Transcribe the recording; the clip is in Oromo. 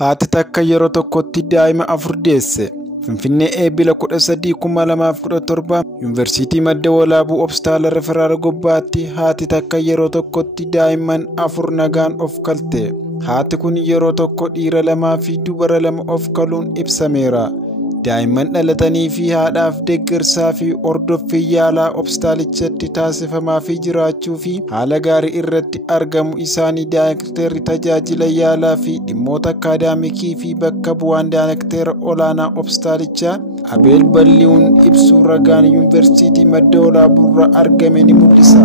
haati takka yeroo tokkotti daa'ima 4 deesse. Finfinnee eebila 13/2017 Yuunivarsiitii Madda Walaabuu Hospitaala Referaal Gobbaatti haati takka yeroo tokkotti daa'imman 4 nagaan of kalte. Haati kun yeroo tokko dhiira 2 fi dubara 2 of kaluun ibsameera. Daa'imman dhalatanii fi haadhaaf deeggarsaa fi hordoffii yaalaa hospitaalichatti taasifamaa fi jiraachuu fi haala gaarii irratti argamu isaanii daayirektarri tajaajila yaalaa fi dhimmoota akaadaamikii fi bakka bu'aan daayirektara olaanaa hospitaalichaa Abeel Balliiwun ibsuu ragaan Yuunivarsiitii Madda Walaabuurraa argame ni mul'isa.